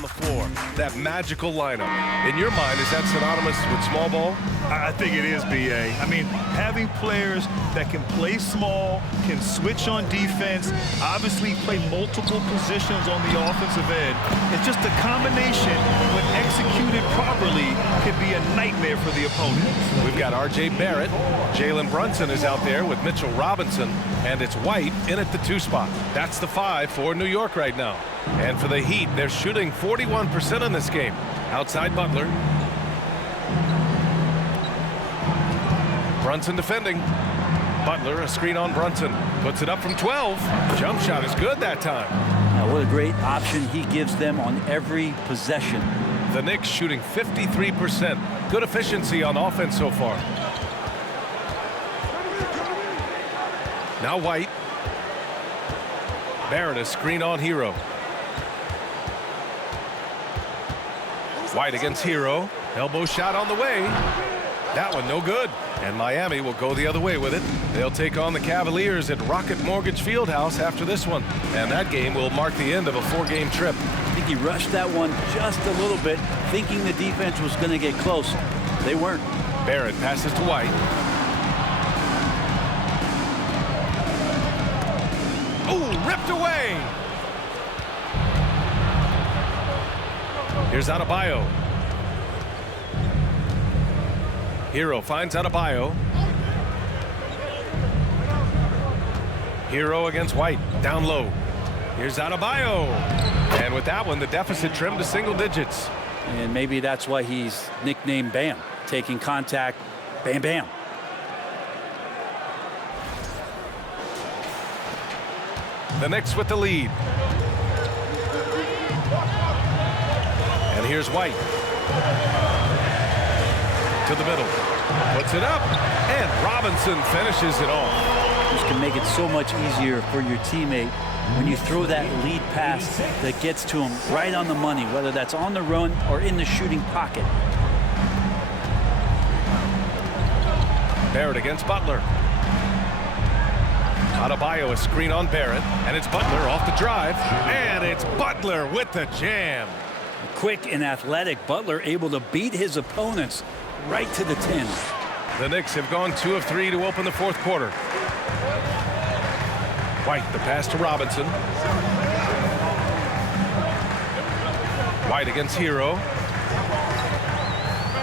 on the floor. That magical lineup. In your mind, is that synonymous with small ball? I think it is, B.A. I mean, having players that can play small, can switch on defense, obviously play multiple positions on the offensive end. It's just a combination, when executed properly, can be a nightmare for the opponent. We've got R.J. Barrett. Jalen Brunson is out there with Mitchell Robinson, and it's White in at the 2 spot. That's the 5 for New York right now. And for the Heat, they're shooting 41% in this game. Outside Butler. Brunson defending. Butler, a screen on Brunson. Puts it up from 12. Jump shot is good that time. Now, what a great option he gives them on every possession. The Knicks shooting 53%. Good efficiency on offense so far. Now White. Barrett, a screen on Hero. White against Hero. Elbow shot on the way. That one no good. And Miami will go the other way with it. They'll take on the Cavaliers at Rocket Mortgage Fieldhouse after this one. And that game will mark the end of a 4-game trip. I think he rushed that one just a little bit, thinking the defense was going to get close. They weren't. Barrett passes to White. Oh, ripped away. Here's Adebayo. Hero finds Adebayo. Hero against White. Down low. Here's Adebayo. And with that one, the deficit trimmed to single digits. And maybe that's why he's nicknamed Bam. Taking contact, bam, bam. The Knicks with the lead. And here's White. To the middle. Puts it up. And Robinson finishes it off. This can make it so much easier for your teammate when you throw that lead pass that gets to him right on the money, whether that's on the run or in the shooting pocket. Barrett against Butler. Adebayo, a screen on Barrett, and it's Butler off the drive, and it's Butler with the jam. Quick and athletic, Butler able to beat his opponents right to the 10. The Knicks have gone 2 of 3 to open the 4th quarter. White, the pass to Robinson. White against Hero.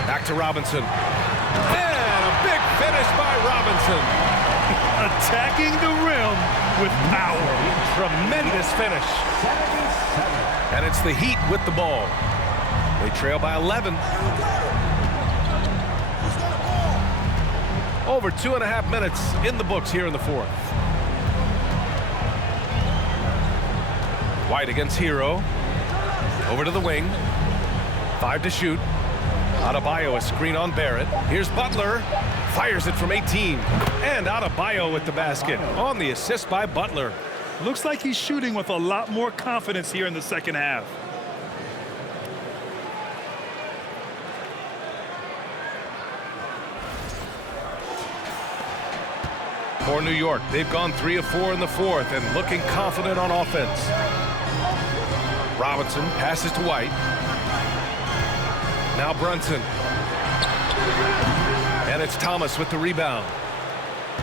Back to Robinson. And a big finish by Robinson. Attacking the rim with power. Tremendous finish. And it's the Heat with the ball. They trail by 11. Over 2.5 minutes in the books here in the 4th. White against Hero. Over to the wing. 5 to shoot. Adebayo, a screen on Barrett. Here's Butler. Fires it from 18. And Adebayo with the basket on the assist by Butler. Looks like he's shooting with a lot more confidence here in the second half. For New York, they've gone 3 of 4 in the 4th and looking confident on offense. Robinson passes to White. Now Brunson. And it's Thomas with the rebound.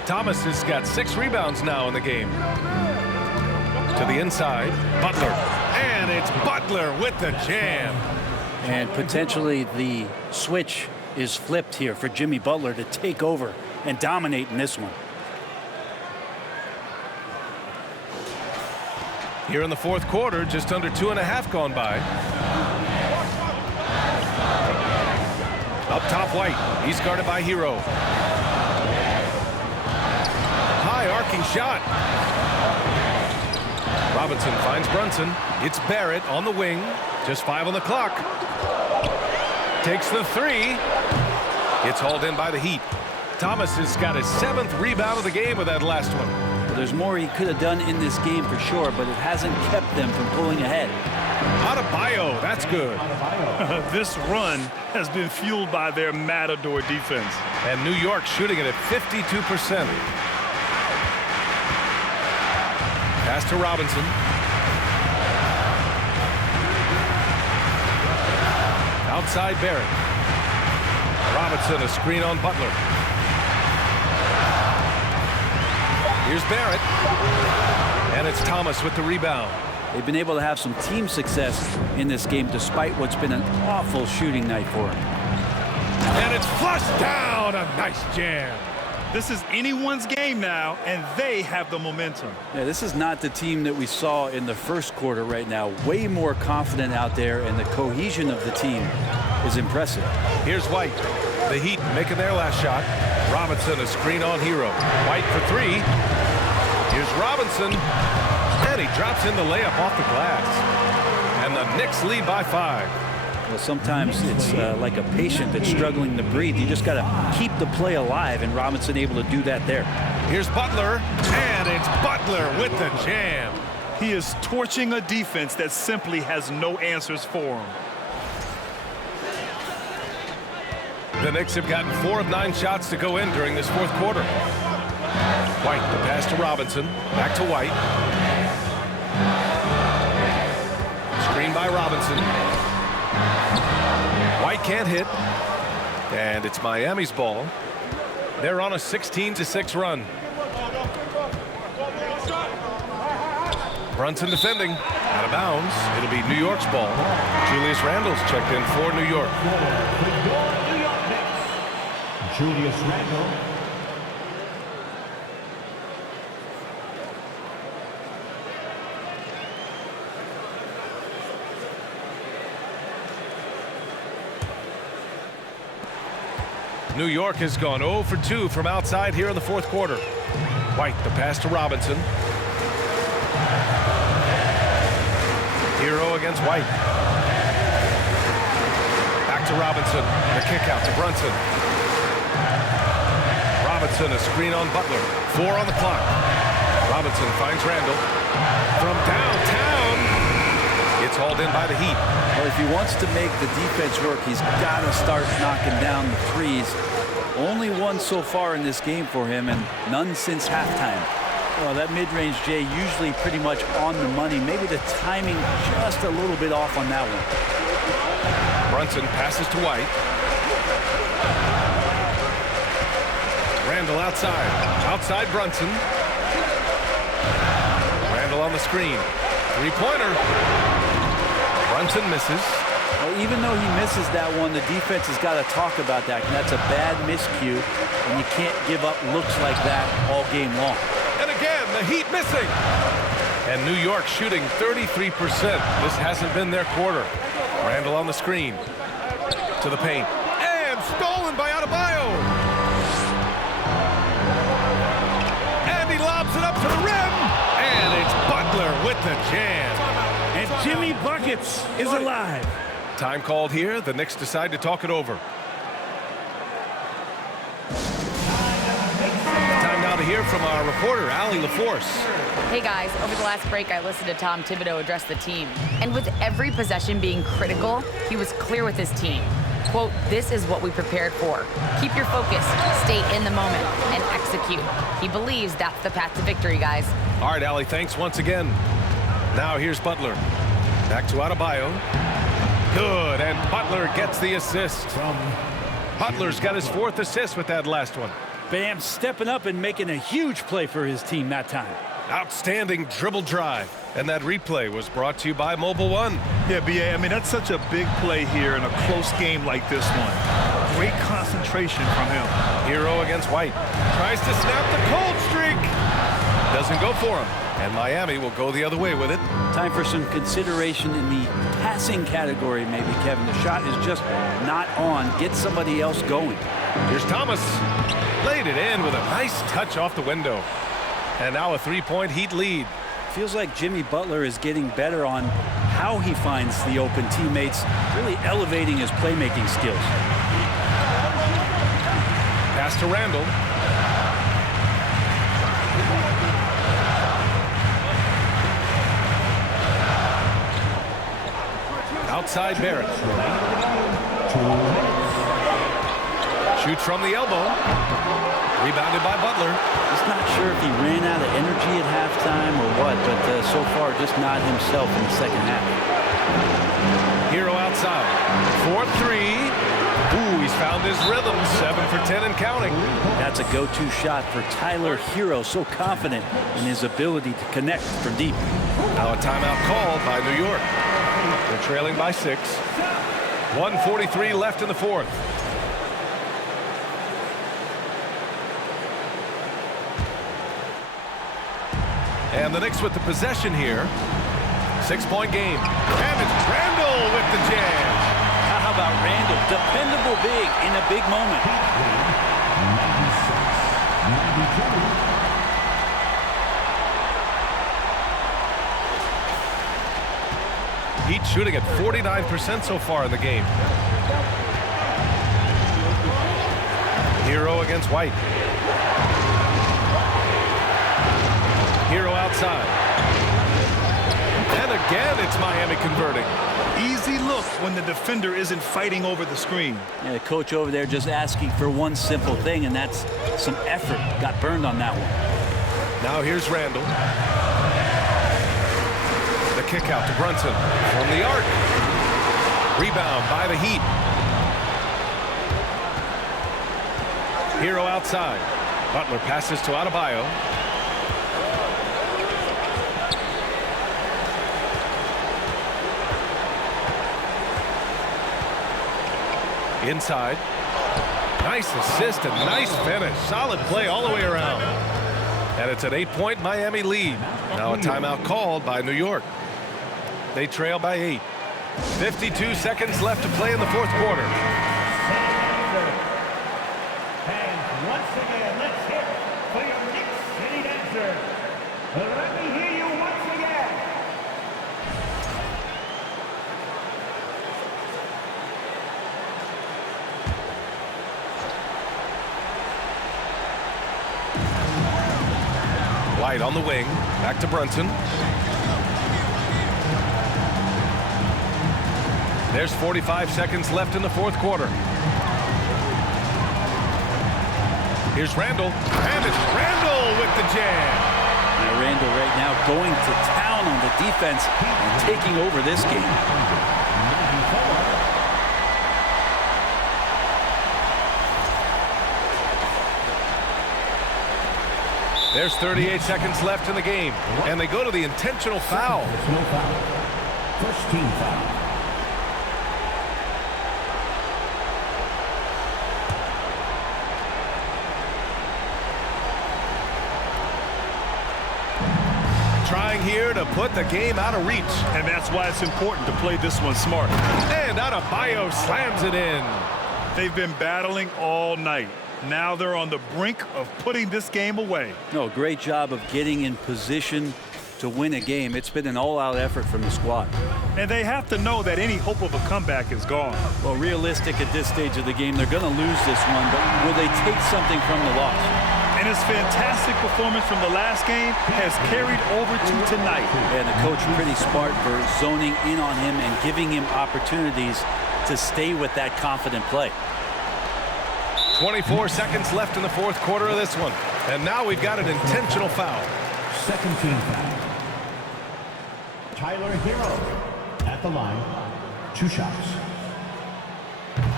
Thomas has got 6 rebounds now in the game. To the inside, Butler. And it's Butler with the jam. And potentially the switch is flipped here for Jimmy Butler to take over and dominate in this one. Here in the 4th quarter, just under 2.5 gone by. Up top, White. He's guarded by Hero. High arcing shot. Robinson finds Brunson. It's Barrett on the wing. Just 5 on the clock. Takes the 3. It's hauled in by the Heat. Thomas has got his 7th rebound of the game with that last one. Well, there's more he could have done in this game for sure, but it hasn't kept them from pulling ahead. Adebayo, that's good. This run has been fueled by their Matador defense. And New York shooting it at 52%. Pass to Robinson. Outside Barrett. Robinson, a screen on Butler. Here's Barrett. And it's Thomas with the rebound. They've been able to have some team success in this game despite what's been an awful shooting night for them. And it's flushed down. A nice jam. This is anyone's game now, and they have the momentum. Yeah, this is not the team that we saw in the first quarter right now. Way more confident out there, and the cohesion of the team is impressive. Here's White. The Heat making their last shot. Robinson, a screen on Hero. White for three. Here's Robinson. And he drops in the layup off the glass. And the Knicks lead by 5. Well, sometimes it's like a patient that's struggling to breathe. You just got to keep the play alive, and Robinson able to do that there. Here's Butler, and it's Butler with the jam. He is torching a defense that simply has no answers for him. The Knicks have gotten 4 of 9 shots to go in during this fourth quarter. White, the pass to Robinson. Back to White. Screen by Robinson. White can't hit. And it's Miami's ball. They're on a 16-6 run. Brunson defending. Out of bounds. It'll be New York's ball. Julius Randle's checked in for New York. Julius Randle. New York has gone 0 for 2 from outside here in the fourth quarter. White, the pass to Robinson. Hero against White. Back to Robinson. The kick out to Brunson. Robinson, a screen on Butler. 4 on the clock. Robinson finds Randle. From downtown. It's hauled in by the Heat. Well, if he wants to make the defense work, he's got to start knocking down the threes. Only one so far in this game for him, and none since halftime. Well, that mid-range, Jay, usually pretty much on the money. Maybe the timing just a little bit off on that one. Brunson passes to White. Randle outside. Outside Brunson. Randle on the screen. Three-pointer. Brunson misses. Well, even though he misses that one, the defense has got to talk about that. And that's a bad miscue, and you can't give up looks like that all game long. And again, the Heat missing. And New York shooting 33%. This hasn't been their quarter. Randle on the screen. To the paint. And stolen by Adebayo. And he lobs it up to the rim. And it's Butler with the jam. And Jimmy Buckets is alive. Time called here. The Knicks decide to talk it over. Time now to hear from our reporter, Allie LaForce. Hey guys, over the last break I listened to Tom Thibodeau address the team. And with every possession being critical, he was clear with his team. Quote, this is what we prepared for. Keep your focus, stay in the moment, and execute. He believes that's the path to victory, guys. All right, Allie, thanks once again. Now here's Butler. Back to Adebayo. Good, and Butler gets the assist. Butler's got his 4th assist with that last one. Bam stepping up and making a huge play for his team that time. Outstanding dribble drive. And that replay was brought to you by Mobile One. Yeah, B.A., I mean, that's such a big play here in a close game like this one. Great concentration from him. Hero against White. Tries to snap the cold streak. Doesn't go for him. And Miami will go the other way with it. Time for some consideration in the passing category, maybe, Kevin. The shot is just not on. Get somebody else going. Here's Thomas. Laid it in with a nice touch off the window. And now a 3-point Heat lead. Feels like Jimmy Butler is getting better on how he finds the open teammates, really elevating his playmaking skills. Pass to Randle. Outside Barrett. Shoots from the elbow. Rebounded by Butler. Just not sure if he ran out of energy at halftime or what, but so far just not himself in the second half. Hero outside. 4-3. Ooh, he's found his rhythm. 7 for 10 and counting. That's a go-to shot for Tyler Hero. So confident in his ability to connect from deep. Now a timeout called by New York. They're trailing by 6. 1:43 left in the fourth. And the Knicks with the possession here. 6-point game. And it's Randall with the jam. How about Randall? Dependable big in a big moment. 96, 92. Heat shooting at 49% so far in the game. Hero against White. Hero outside. And again, it's Miami converting. Easy look when the defender isn't fighting over the screen. Yeah, the coach over there just asking for one simple thing, and that's some effort. Got burned on that one. Now here's Randall. The kick out to Brunson from the arc. Rebound by the Heat. Hero outside. Butler passes to Adebayo. Inside. Nice assist and nice finish. Solid play all the way around. And it's an 8-point Miami lead. Now a timeout called by New York. They trail by 8. 52 seconds left to play in the fourth quarter. And once again, let's hear it for your Knicks City Dancer. Let me hear you once again. White on the wing. Back to Brunson. There's 45 seconds left in the fourth quarter. Here's Randall. And it's Randall with the jam. Now Randall right now going to town on the defense and taking over this game. There's 38 seconds left in the game. And they go to the intentional foul. Personal foul. First team foul. Trying here to put the game out of reach. And that's why it's important to play this one smart. And Adebayo slams it in. They've been battling all night. Now they're on the brink of putting this game away. No, great job of getting in position to win a game. It's been an all-out effort from the squad. And they have to know that any hope of a comeback is gone. Well, realistic at this stage of the game, they're going to lose this one, but will they take something from the loss? And his fantastic performance from the last game has carried over to tonight. And the coach pretty smart for zoning in on him and giving him opportunities to stay with that confident play. 24 seconds left in the fourth quarter of this one. And now we've got an intentional foul. Second team foul. Tyler Hero at the line. 2 shots.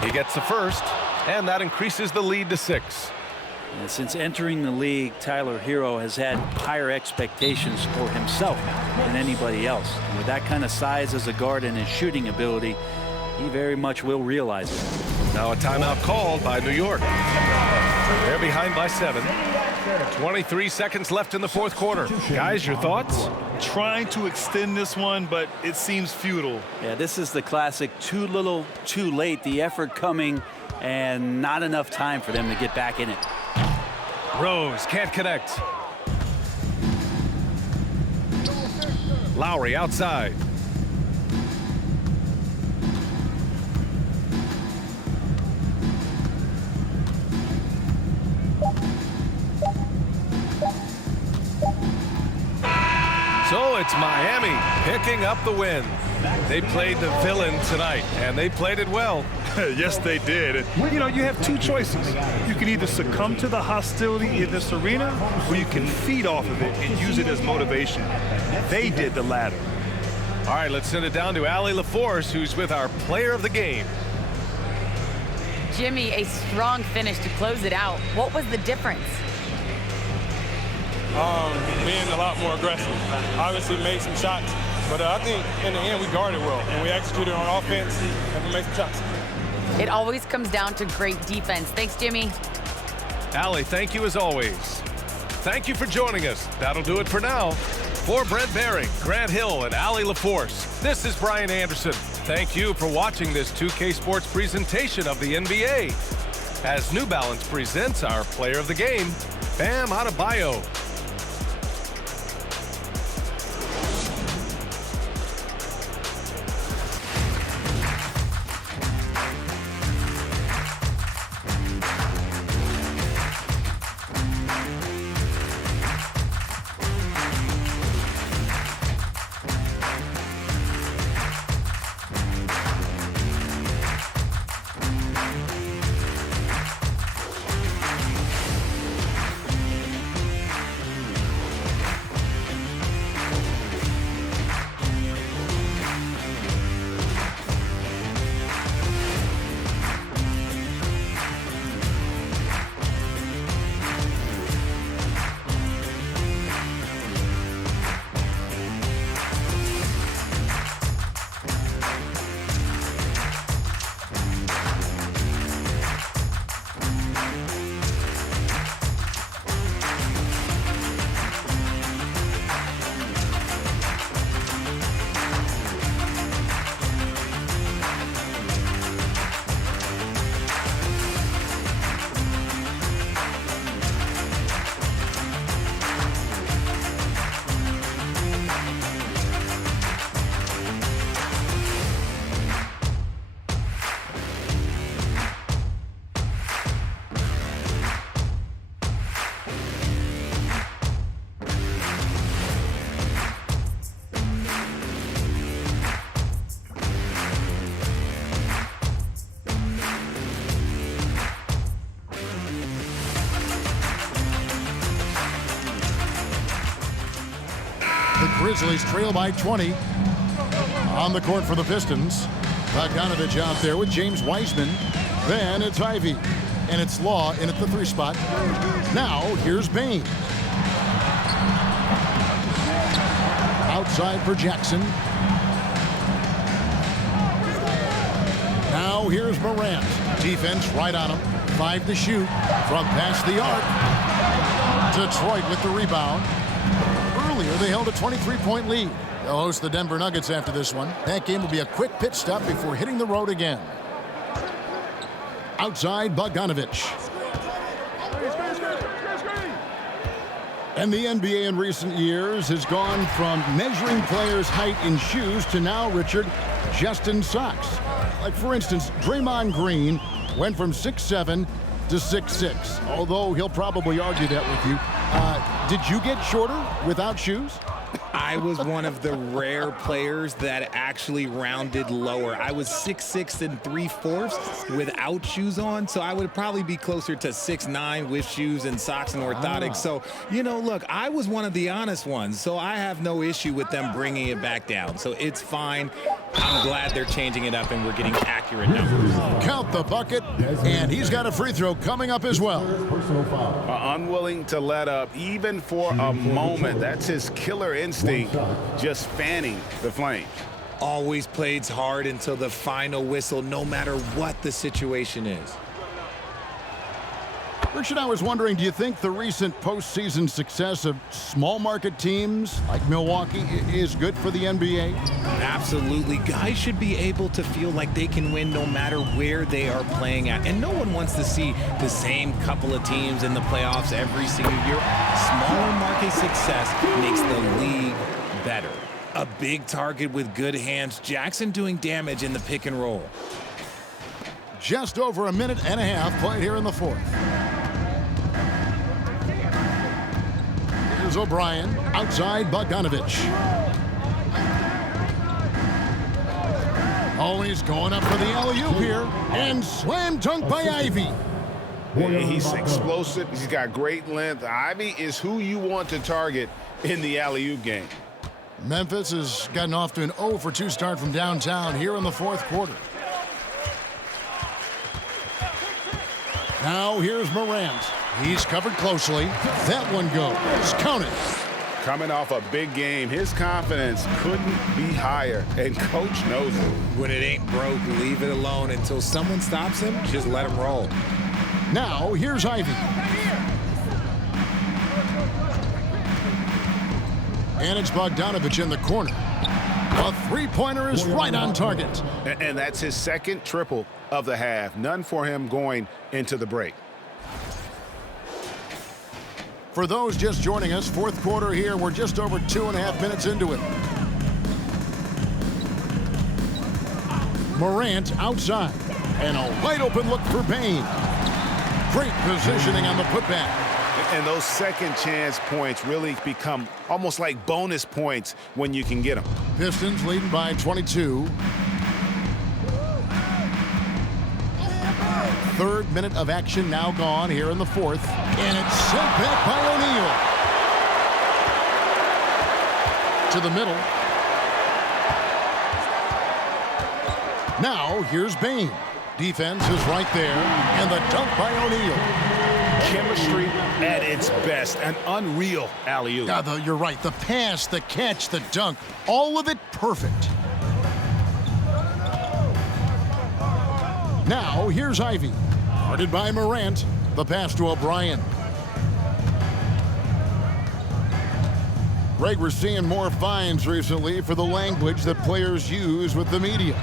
He gets the first, and that increases the lead to 6. And since entering the league, Tyler Hero has had higher expectations for himself than anybody else. And with that kind of size as a guard and his shooting ability, he very much will realize it. Now a timeout called by New York. They're behind by 7. 23 seconds left in the fourth quarter. Guys, your thoughts? Trying to extend this one, but it seems futile. Yeah, this is the classic too little, too late. The effort coming and not enough time for them to get back in it. Rose can't connect. Lowry outside. So it's Miami picking up the win. They played the villain tonight, and they played it well. Yes, they did. And, you know, you have two choices. You can either succumb to the hostility in this arena, or you can feed off of it and use it as motivation. They did the latter. All right, let's send it down to Allie LaForce, who's with our player of the game. Jimmy, a strong finish to close it out. What was the difference? Being a lot more aggressive. Obviously made some shots, but I think in the end we guarded well and we executed on offense and we made some shots. It always comes down to great defense. Thanks, Jimmy. Allie, thank you as always. Thank you for joining us. That'll do it for now. For Brent Baring, Grant Hill, and Allie LaForce, this is Brian Anderson. Thank you for watching this 2K Sports presentation of the NBA. As New Balance presents our player of the game, Bam Adebayo. The Grizzlies trail by 20. On the court for the Pistons. Bogdanovich out there with James Wiseman. Then it's Ivy. And it's Law in at the 3 spot. Now here's Bain. Outside for Jackson. Now here's Morant. Defense right on him. 5 to shoot from past the arc. Detroit with the rebound. Earlier, they held a 23-point lead. They'll host the Denver Nuggets after this one. That game will be a quick pit stop before hitting the road again. Outside, Bogdanovich. And the NBA in recent years has gone from measuring players' height in shoes to now, Richard, just in socks. Like, for instance, Draymond Green went from 6'7" to 6'6", although he'll probably argue that with you. Did you get shorter without shoes? I was one of the rare players that actually rounded lower. I was 6'6" and 3/4 without shoes on, so I would probably be closer to 6'9" with shoes and socks and orthotics. So, you know, look, I was one of the honest ones, so I have no issue with them bringing it back down. So it's fine. I'm glad they're changing it up and we're getting accurate numbers. Count the bucket, and he's got a free throw coming up as well. Unwilling to let up even for a moment. That's his killer instinct, just fanning the flames. Always plays hard until the final whistle, no matter what the situation is. Richard, I was wondering, do you think the recent postseason success of small market teams like Milwaukee is good for the NBA? Absolutely. Guys should be able to feel like they can win no matter where they are playing at. And no one wants to see the same couple of teams in the playoffs every single year. Smaller market success makes the league better. A big target with good hands. Jackson doing damage in the pick and roll. Just over a minute and a half played here in the fourth. Here's O'Brien. Outside, Bogdanovich. Oh, he's going up for the alley-oop here. And slam dunk by Ivy. He's explosive. He's got great length. Ivy is who you want to target in the alley-oop game. Memphis has gotten off to an 0 for 2 start from downtown here in the fourth quarter. Now here's Morant. He's covered closely. That one goes. Count it. Coming off a big game, his confidence couldn't be higher, and coach knows it. When it ain't broke, leave it alone until someone stops him. Just let him roll. Now here's Ivy. And it's Bogdanovich in the corner. A three-pointer is right on target. And that's his second triple of the half. None for him going into the break. For those just joining us, fourth quarter here. We're just over 2.5 minutes into it. Morant outside. And a wide open look for Bain. Great positioning on the putback. And those second chance points really become almost like bonus points when you can get them. Pistons leading by 22. Third minute of action now gone here in the fourth. And it's sent back by O'Neal. To the middle. Now here's Bain. Defense is right there. And the dunk by O'Neal. Chemistry at its best. An unreal alley-oop. Yeah, you're right. The pass, the catch, the dunk. All of it perfect. Now here's Ivy. Guarded by Morant. The pass to O'Brien. Greg, we're seeing more fines recently for the language that players use with the media.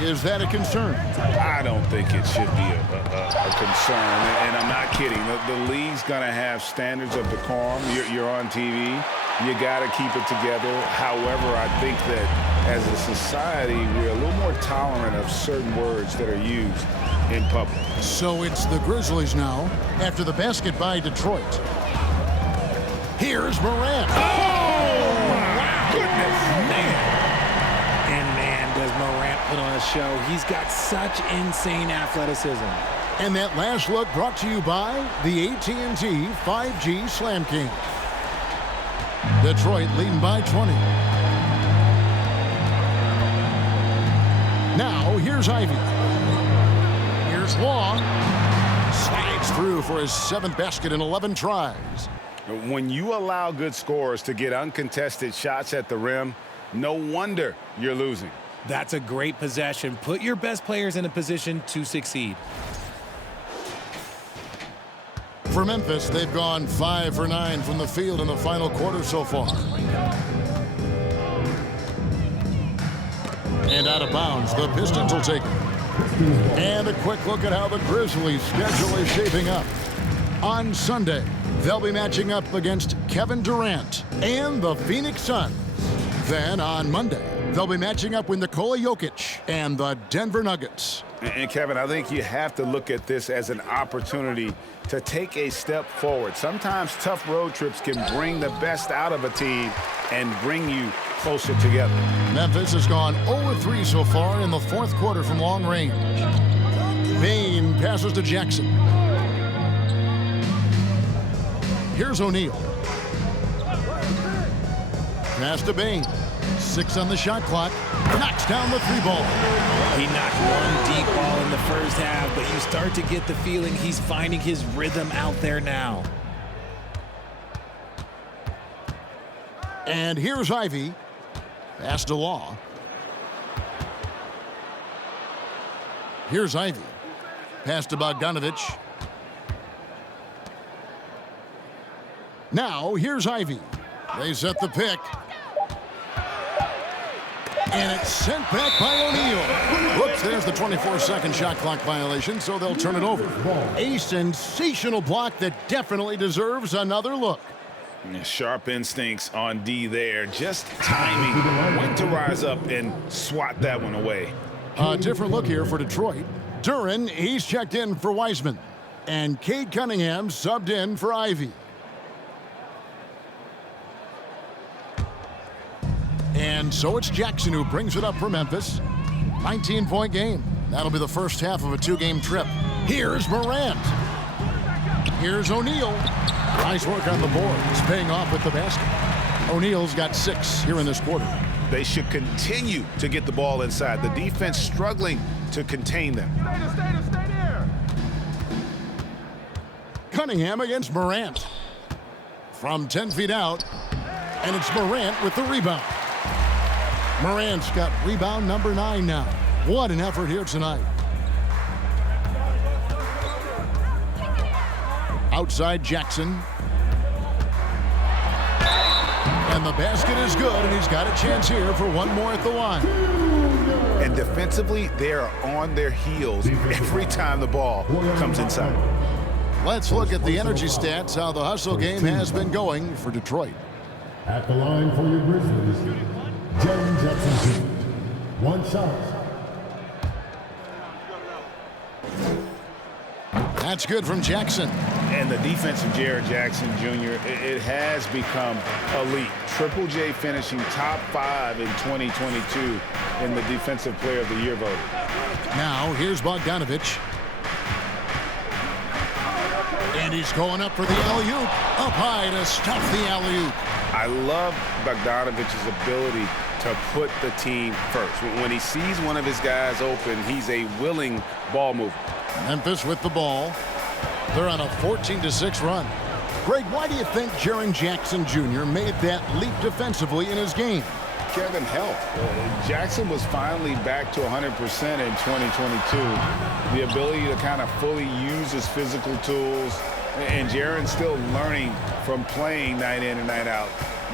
Is that a concern? I don't think it should be a concern, and I'm not kidding. The league's going to have standards of decorum. You're on TV. You got to keep it together. However, I think that as a society, we're a little more tolerant of certain words that are used in public. So it's the Grizzlies now after the basket by Detroit. Here's Morant. Oh, my goodness, man. And man, does Morant put on a show. He's got such insane athleticism. And that last look brought to you by the AT&T 5G Slam King. Detroit leading by 20. Now here's Ivy. Here's Long. Slides through for his 7th basket in 11 tries. When you allow good scorers to get uncontested shots at the rim, no wonder you're losing. That's a great possession. Put your best players in a position to succeed. For Memphis, they've gone 5 for 9 from the field in the final quarter so far. And out of bounds, the Pistons will take it. And a quick look at how the Grizzlies' schedule is shaping up. On Sunday, they'll be matching up against Kevin Durant and the Phoenix Suns. Then on Monday, they'll be matching up with Nikola Jokic and the Denver Nuggets. And Kevin, I think you have to look at this as an opportunity to take a step forward. Sometimes tough road trips can bring the best out of a team and bring you closer together. Memphis has gone 0-3 so far in the fourth quarter from long range. Bain passes to Jackson. Here's O'Neal. Pass to Bain. 6 on the shot clock. Knocks down the 3-ball. He knocked one deep ball in the first half, but you start to get the feeling he's finding his rhythm out there now. And here's Ivy. Pass to Law. Here's Ivy. Pass to Bogdanovich. Now here's Ivy. They set the pick. And it's sent back by O'Neal. Whoops, there's the 24-second shot clock violation, so they'll turn it over. A sensational block that definitely deserves another look. Sharp instincts on D there. Just timing when to rise up and swat that one away. A different look here for Detroit. Duren, he's checked in for Wiseman. And Cade Cunningham subbed in for Ivy. And so it's Jackson who brings it up for Memphis. 19-point game. That'll be the first half of a 2-game trip. Here's Morant. Here's O'Neal. Nice work on the boards, paying off with the basket. O'Neal's got 6 here in this quarter. They should continue to get the ball inside. The defense struggling to contain them. Stay there. Cunningham against Morant. From 10 feet out, and it's Morant with the rebound. Morant's got rebound number 9 now. What an effort here tonight. Outside Jackson. And the basket is good, and he's got a chance here for one more at the line. And defensively, they are on their heels every time the ball comes inside. Let's look at the energy stats, how the hustle game has been going for Detroit. At the line for your Grizzlies, Jaren Jackson, 1 shot. That's good from Jackson. And the defense of Jaren Jackson Jr., it has become elite. Triple J finishing top 5 in 2022 in the Defensive Player of the Year voting. Now, here's Bogdanovich. And he's going up for the alley-oop. Up high to stuff the alley-oop. I love Bogdanovich's ability to put the team first. When he sees one of his guys open, he's a willing ball mover. Memphis with the ball. They're on a 14-6 run. Greg, why do you think Jaren Jackson Jr. made that leap defensively in his game? Kevin, help. Jackson was finally back to 100% in 2022. The ability to kind of fully use his physical tools. And Jaren's still learning from playing night in and night out.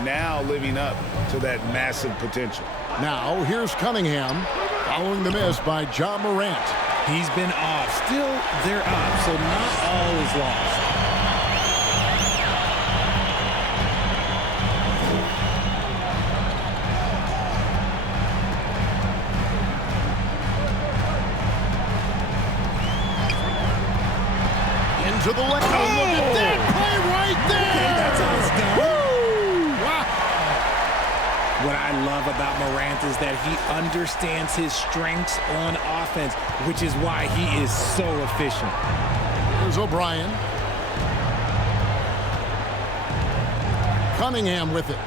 Now living up to that massive potential. Now, here's Cunningham following the miss by John Morant. He's been off. Still, they're up, so not all is lost. Into the lane. Oh, look at that play right there. Okay, that's how it's done. Woo! Wow. What I love about Morant is that he understands his strengths on offense, which is why he is so efficient. Here's O'Brien. Cunningham with it.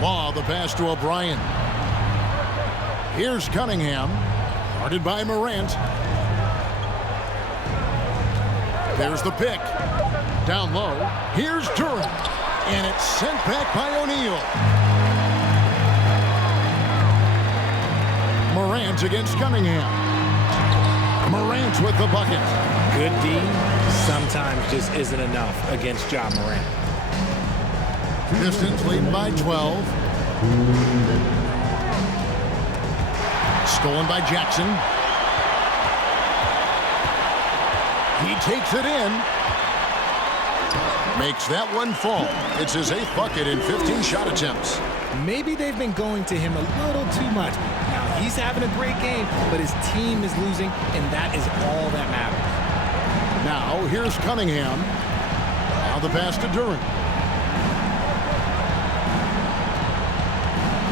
Wow, the pass to O'Brien. Here's Cunningham. Guarded by Morant. There's the pick. Down low. Here's Durant. And it's sent back by O'Neal. Morant against Cunningham. Morant with the bucket. Good D sometimes just isn't enough against Ja Morant. Pistons lead by 12. Stolen by Jackson. He takes it in. Makes that one fall. It's his 8th bucket in 15 shot attempts. Maybe they've been going to him a little too much. Now, he's having a great game, but his team is losing, and that is all that matters. Now, here's Cunningham. Now the pass to Durant.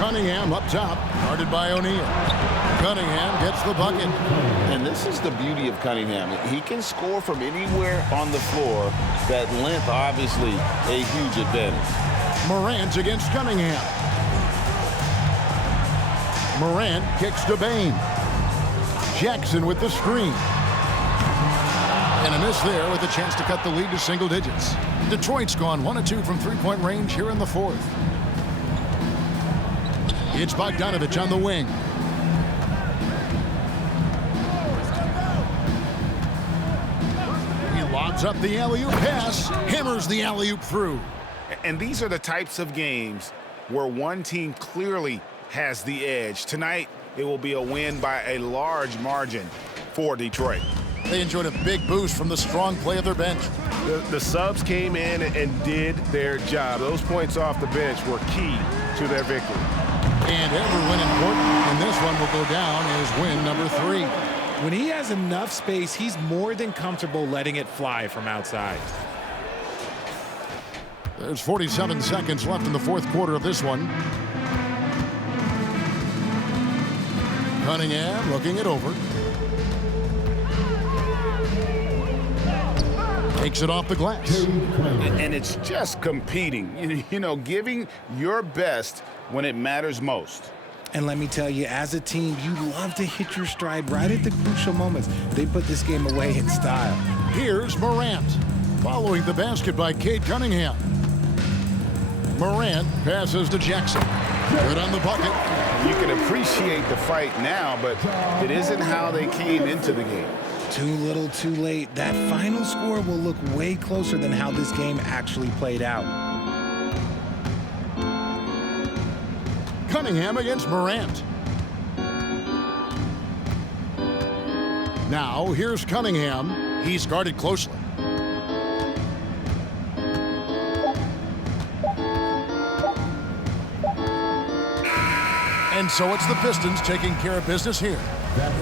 Cunningham up top, guarded by O'Neal. Cunningham gets the bucket. And this is the beauty of Cunningham. He can score from anywhere on the floor. That length, obviously, a huge advantage. Morant against Cunningham. Morant kicks to Bain. Jackson with the screen. And a miss there with a chance to cut the lead to single digits. Detroit's gone 1 of 2 from three-point range here in the 4th. It's Bogdanovich on the wing. He lobs up the alley-oop pass, hammers the alley-oop through. And these are the types of games where one team clearly has the edge. Tonight, it will be a win by a large margin for Detroit. They enjoyed a big boost from the strong play of their bench. The subs came in and did their job. Those points off the bench were key to their victory. And every win important, and this one will go down as win number 3. When he has enough space, he's more than comfortable letting it fly from outside. There's 47 seconds left in the 4th quarter of this one. Cunningham looking it over. takes it off the glass. And it's just competing, you know, giving your best when it matters most. And let me tell you, as a team, you love to hit your stride right at the crucial moments. They put this game away in style. Here's Morant, following the basket by Cade Cunningham. Morant passes to Jackson. Good on the bucket. You can appreciate the fight now, but it isn't how they came into the game. Too little, too late. That final score will look way closer than how this game actually played out. Cunningham against Morant. Now, here's Cunningham. He's guarded closely. And so it's the Pistons taking care of business here.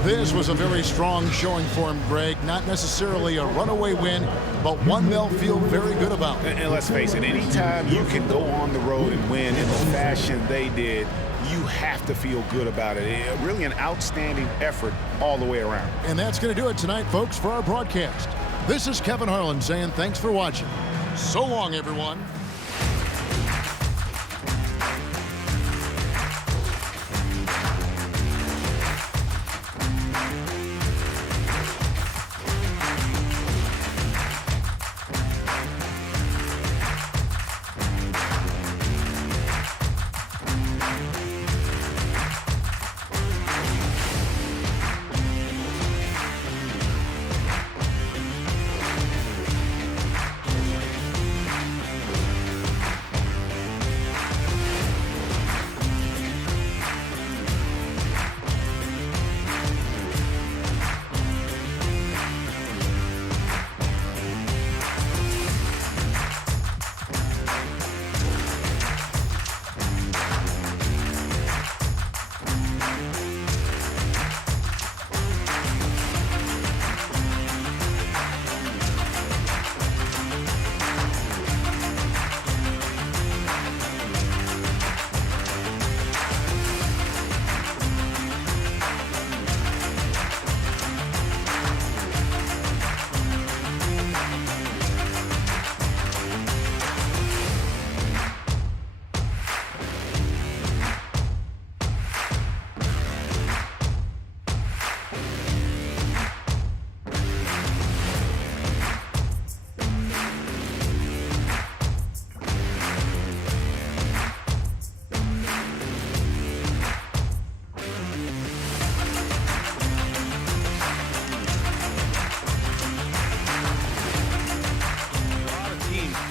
This was a very strong showing for him, Greg. Not necessarily a runaway win, but one they'll feel very good about. And let's face it, anytime you can go on the road and win in the fashion they did, you have to feel good about it. Really an outstanding effort all the way around. And that's going to do it tonight, folks, for our broadcast. This is Kevin Harlan saying thanks for watching. So long, everyone.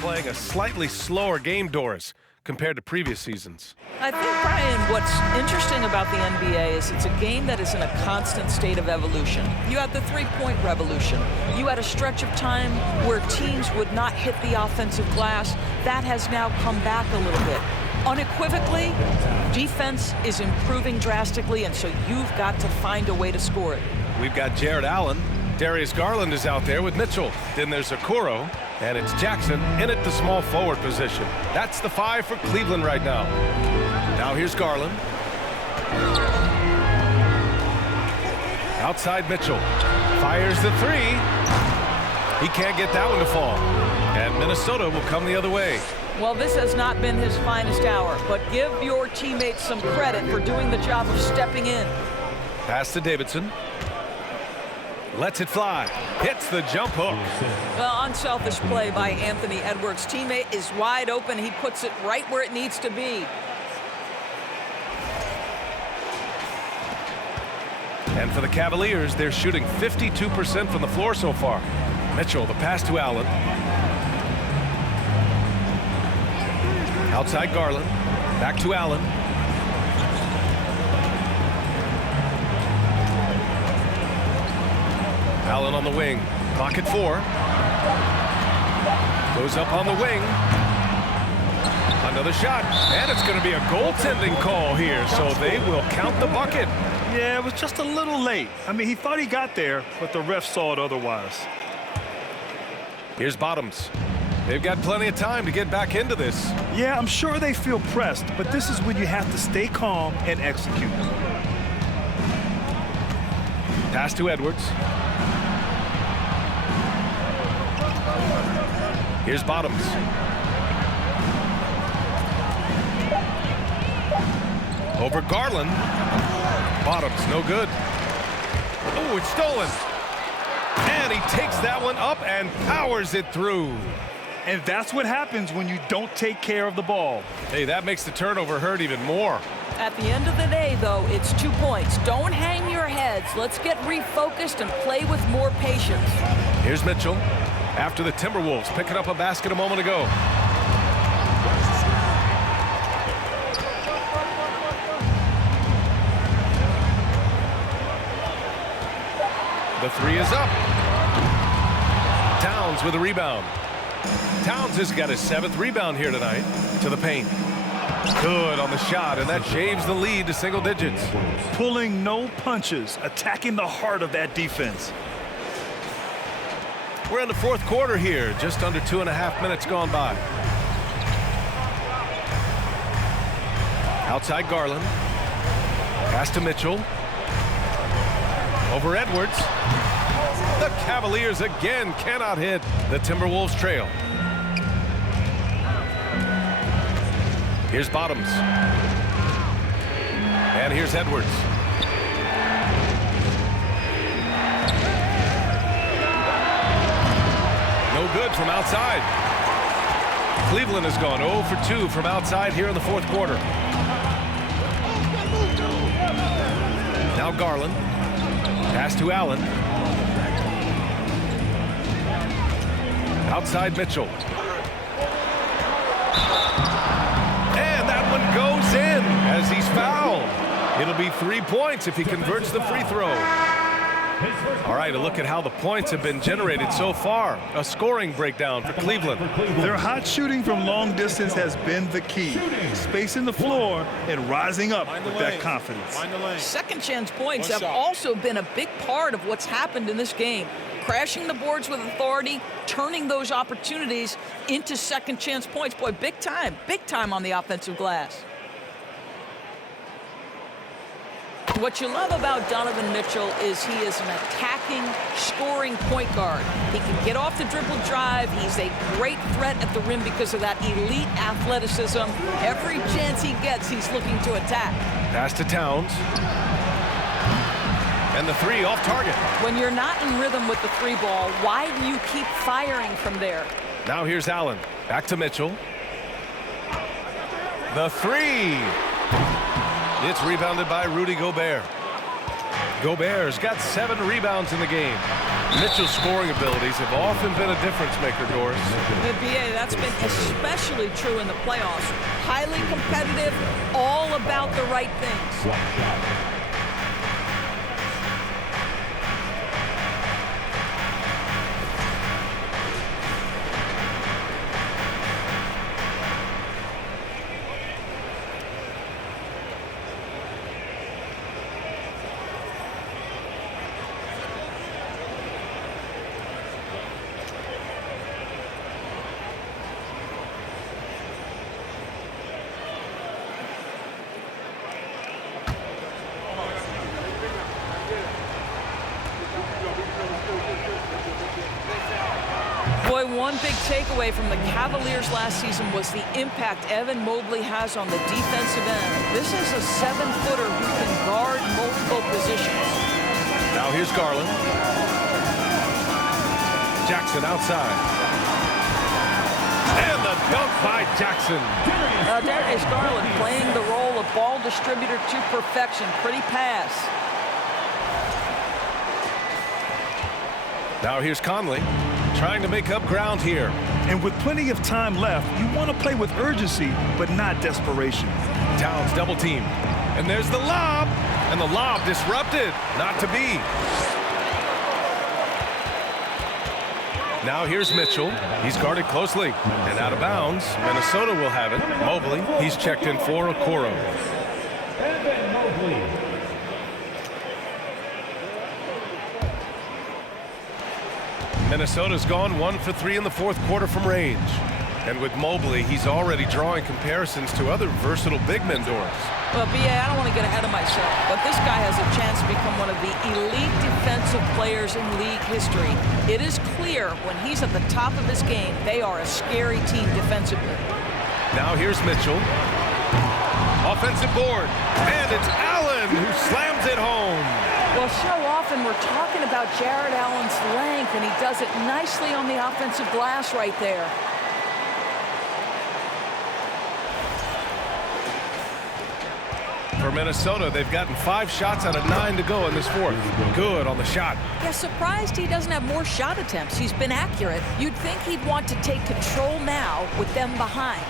Playing a slightly slower game, Doris, compared to previous seasons. I think, Brian, what's interesting about the NBA is it's a game that is in a constant state of evolution. You had the three-point revolution. You had a stretch of time where teams would not hit the offensive glass. That has now come back a little bit. Unequivocally, defense is improving drastically, and so you've got to find a way to score it. We've got Jared Allen. Darius Garland is out there with Mitchell. Then there's Okoro, and it's Jackson in at the small forward position. That's the 5 for Cleveland right now. Now here's Garland. Outside Mitchell. Fires the 3. He can't get that one to fall. And Minnesota will come the other way. Well, this has not been his finest hour, but give your teammates some credit for doing the job of stepping in. Pass to Davidson. Lets it fly. Hits the jump hook. Well, unselfish play by Anthony Edwards. Teammate is wide open. He puts it right where it needs to be. And for the Cavaliers, they're shooting 52% from the floor so far. Mitchell, the pass to Allen. Outside Garland. Back to Allen. Allen on the wing. Pocket 4. Goes up on the wing. Another shot. And it's going to be a goaltending call here, so they will count the bucket. Yeah, it was just a little late. I mean, he thought he got there, but the ref saw it otherwise. Here's Bottoms. They've got plenty of time to get back into this. Yeah, I'm sure they feel pressed, but this is when you have to stay calm and execute. Pass to Edwards. Here's Bottoms. Over Garland. Bottoms, no good. Oh, it's stolen. And he takes that one up and powers it through. And that's what happens when you don't take care of the ball. Hey, that makes the turnover hurt even more. At the end of the day, though, it's 2 points. Don't hang your heads. Let's get refocused and play with more patience. Here's Mitchell after the Timberwolves picking up a basket a moment ago. The three is up. Towns with a rebound. Towns has got his 7th rebound here tonight to the paint. Good on the shot, and that shaves the lead to single digits. Pulling no punches, attacking the heart of that defense. We're in the 4th quarter here, just under 2.5 minutes gone by. Outside Garland. Pass to Mitchell. Over Edwards. The Cavaliers again cannot hit. The Timberwolves trail. Here's Bottoms. And here's Edwards. No good from outside. Cleveland has gone 0 for 2 from outside here in the 4th quarter. Now Garland. Pass to Allen. Outside Mitchell. And that one goes in as he's fouled. It'll be 3 points if he converts the free throw. All right, a look at how the points have been generated so far. A scoring breakdown for Cleveland. Their hot shooting from long distance has been the key. Spacing the floor and rising up with that confidence. Second chance points have also been a big part of what's happened in this game. Crashing the boards with authority, turning those opportunities into second chance points. Boy, big time on the offensive glass. What you love about Donovan Mitchell is he is an attacking, scoring point guard. He can get off the dribble drive. He's a great threat at the rim because of that elite athleticism. Every chance he gets, he's looking to attack. Pass to Towns. And the three off target. When you're not in rhythm with the three ball, why do you keep firing from there? Now here's Allen. Back to Mitchell. The three. It's rebounded by Rudy Gobert. Gobert's got 7 rebounds in the game. Mitchell's scoring abilities have often been a difference maker, Doris. The BA, that's been especially true in the playoffs. Highly competitive, all about the right things. Boy, one big takeaway from the Cavaliers last season was the impact Evan Mobley has on the defensive end. This is a 7-footer who can guard multiple positions. Now here's Garland. Jackson outside. And the dunk by Jackson. Darius Garland playing the role of ball distributor to perfection. Pretty pass. Now here's Conley. Trying to make up ground here. And with plenty of time left, you want to play with urgency, but not desperation. Towns double team. And there's the lob. And the lob disrupted. Not to be. Now here's Mitchell. He's guarded closely. And out of bounds. Minnesota will have it. Mobley. He's checked in for Okoro. Evan Mobley. Minnesota's gone 1 for 3 in the 4th quarter from range. And with Mobley, he's already drawing comparisons to other versatile big men, Doris. Well, B.A., I don't want to get ahead of myself, but this guy has a chance to become one of the elite defensive players in league history. It is clear when he's at the top of his game, they are a scary team defensively. Now here's Mitchell. Offensive board. And it's Allen who slams it home. Well, so often we're talking about Jared Allen's length, and he does it nicely on the offensive glass right there. For Minnesota, they've gotten 5 shots out of 9 to go in this fourth. Good on the shot. Yeah, surprised he doesn't have more shot attempts. He's been accurate. You'd think he'd want to take control now with them behind.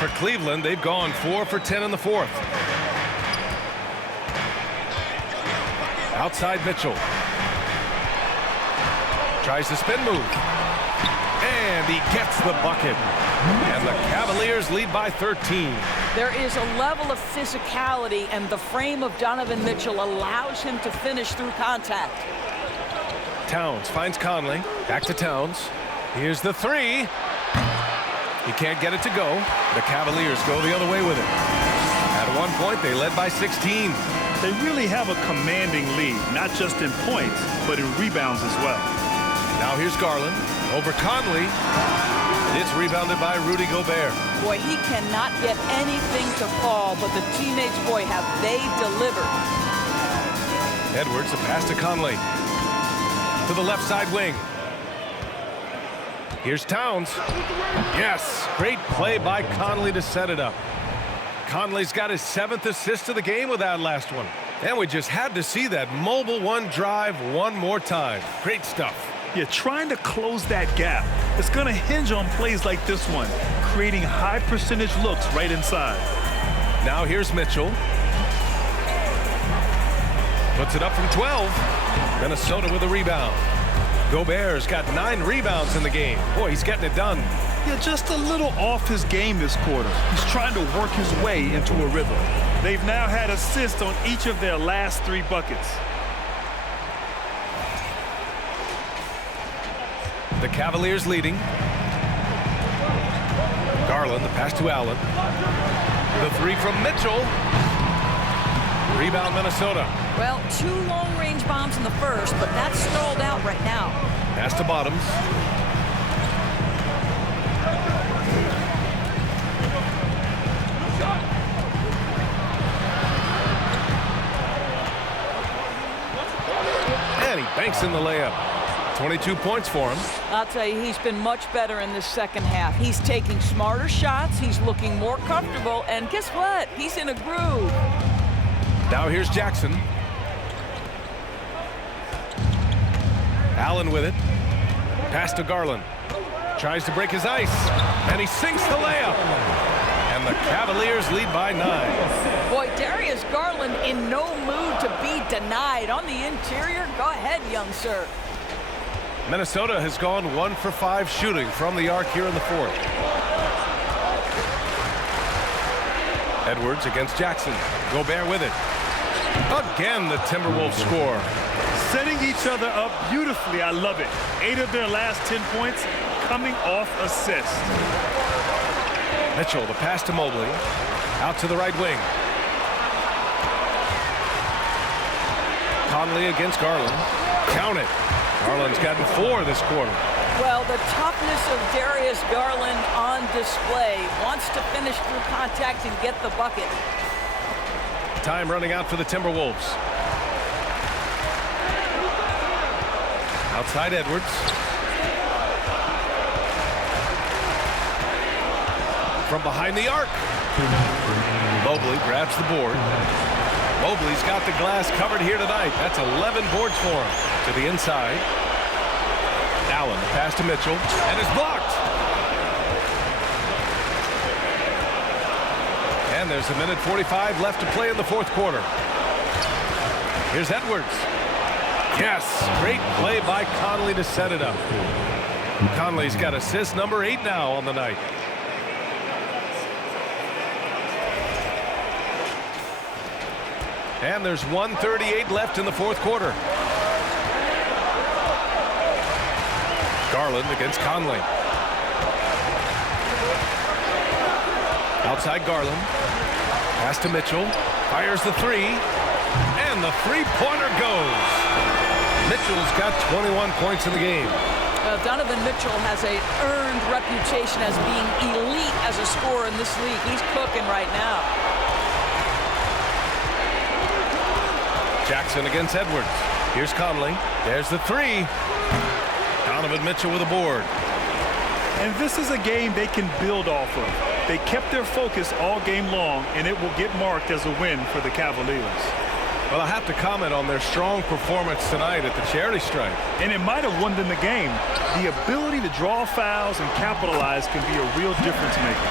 For Cleveland, they've gone 4 for 10 in the fourth. Outside Mitchell. Tries the spin move. And he gets the bucket. And the Cavaliers lead by 13. There is a level of physicality, and the frame of Donovan Mitchell allows him to finish through contact. Towns finds Conley. Back to Towns. Here's the three. He can't get it to go. The Cavaliers go the other way with it. At one point, they led by 16. They really have a commanding lead, not just in points, but in rebounds as well. Now here's Garland over Conley. It's rebounded by Rudy Gobert. Boy, he cannot get anything to fall, but the teammates, boy, have they delivered. Edwards, a pass to Conley. To the left side wing. Here's Towns. Yes, great play by Conley to set it up. Conley's got his 7th assist of the game with that last one. And we just had to see that mobile one drive one more time. Great stuff. Yeah, trying to close that gap. It's going to hinge on plays like this one, creating high percentage looks right inside. Now here's Mitchell. Puts it up from 12. Minnesota with a rebound. Gobert's got 9 rebounds in the game. Boy, he's getting it done. Yeah, just a little off his game this quarter. He's trying to work his way into a rhythm. They've now had assists on each of their last 3 buckets. The Cavaliers leading. Garland, the pass to Allen. The three from Mitchell. Rebound Minnesota. Well, 2 long-range bombs in the first, but that's stalled out right now. Pass to Bottoms. And he banks in the layup. 22 points for him. I'll tell you, he's been much better in this second half. He's taking smarter shots. He's looking more comfortable. And guess what? He's in a groove. Now here's Jackson. Allen with it. Pass to Garland. Tries to break his ice. And he sinks the layup. And the Cavaliers lead by 9. Boy, Darius Garland in no mood to be denied. On the interior, go ahead, young sir. Minnesota has gone 1 for 5 shooting from the arc here in the fourth. Edwards against Jackson. Gobert with it. Again, the Timberwolves score. Setting each other up beautifully. I love it. 8 of their last 10 points coming off assists. Mitchell, the pass to Mobley. Out to the right wing. Conley against Garland. Count it. Garland's gotten 4 this quarter. Well, the toughness of Darius Garland on display. Wants to finish through contact and get the bucket. Time running out for the Timberwolves. Outside Edwards. From behind the arc. Mobley grabs the board. Mobley's got the glass covered here tonight. That's 11 boards for him. To the inside. Allen, pass to Mitchell, and is blocked. And there's 1:45 left to play in the fourth quarter. Here's Edwards. Yes, great play by Conley to set it up. Conley's got assist number 8 now on the night. And there's 1:38 left in the fourth quarter. Garland against Conley. Outside Garland. Pass to Mitchell. Fires the three. And the three-pointer goes. Mitchell's got 21 points in the game. Donovan Mitchell has an earned reputation as being elite as a scorer in this league. He's cooking right now. Jackson against Edwards. Here's Conley. There's the three. Donovan Mitchell with a board. And this is a game they can build off of. They kept their focus all game long, and it will get marked as a win for the Cavaliers. Well, I have to comment on their strong performance tonight at the charity stripe. And it might have won them the game. The ability to draw fouls and capitalize can be a real difference maker.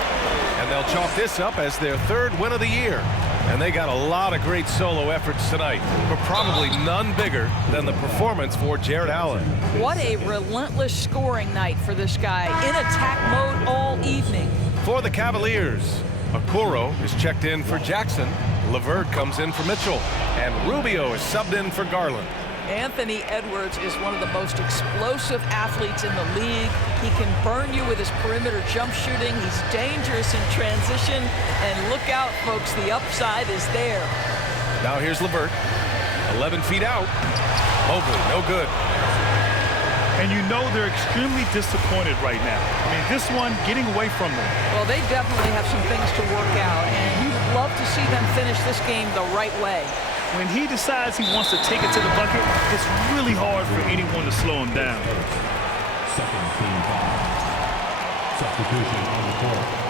And they'll chalk this up as their third win of the year. And they got a lot of great solo efforts tonight, but probably none bigger than the performance for Jared Allen. What a relentless scoring night for this guy, in attack mode all evening. For the Cavaliers, Okoro is checked in for Jackson. LeVert comes in for Mitchell. And Rubio is subbed in for Garland. Anthony Edwards is one of the most explosive athletes in the league. He can burn you with his perimeter jump shooting. He's dangerous in transition. And look out, folks, the upside is there. Now here's LeVert. 11 feet out. Mobley, no good. And you know they're extremely disappointed right now. I mean, this one getting away from them. Well, they definitely have some things to work out, and you'd love to see them finish this game the right way. When he decides he wants to take it to the bucket, it's really hard for anyone to slow him down. Second team foul. Substitution on the court.